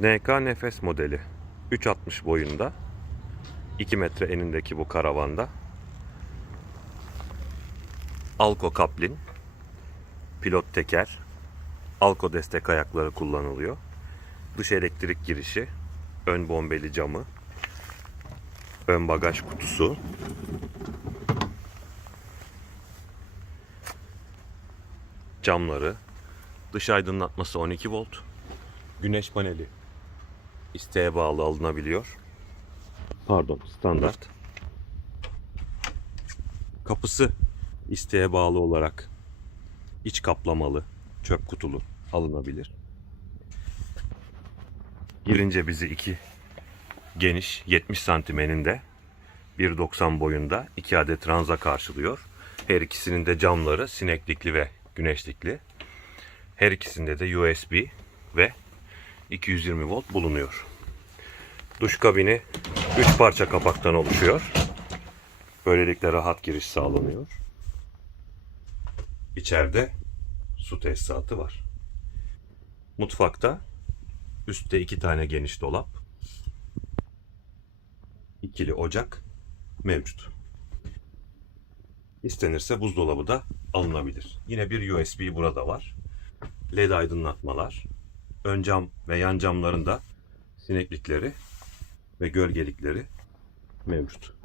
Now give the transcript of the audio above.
NK Nefes modeli 3.60 boyunda 2 metre enindeki bu karavanda. Alko kaplin pilot teker Alko destek ayakları kullanılıyor. Dış elektrik girişi, ön bombeli camı, ön bagaj kutusu, camları, dış aydınlatması 12 volt, güneş paneli isteğe bağlı alınabiliyor. Pardon, standart. Kapısı isteğe bağlı olarak iç kaplamalı, çöp kutulu alınabilir. Girince bizi iki geniş 70 santim eninde 1.90 boyunda iki adet ranza karşılıyor. Her ikisinin de camları sineklikli ve güneşlikli. Her ikisinde de USB ve 220 volt bulunuyor. Duş kabini 3 parça kapaktan oluşuyor. Böylelikle rahat giriş sağlanıyor. İçeride su tesisatı var. Mutfakta üstte iki tane geniş dolap, ikili ocak mevcut. İstenirse buzdolabı da alınabilir. Yine bir USB burada var. LED aydınlatmalar, ön cam ve yan camların da sineklikleri ve gölgelikleri mevcut.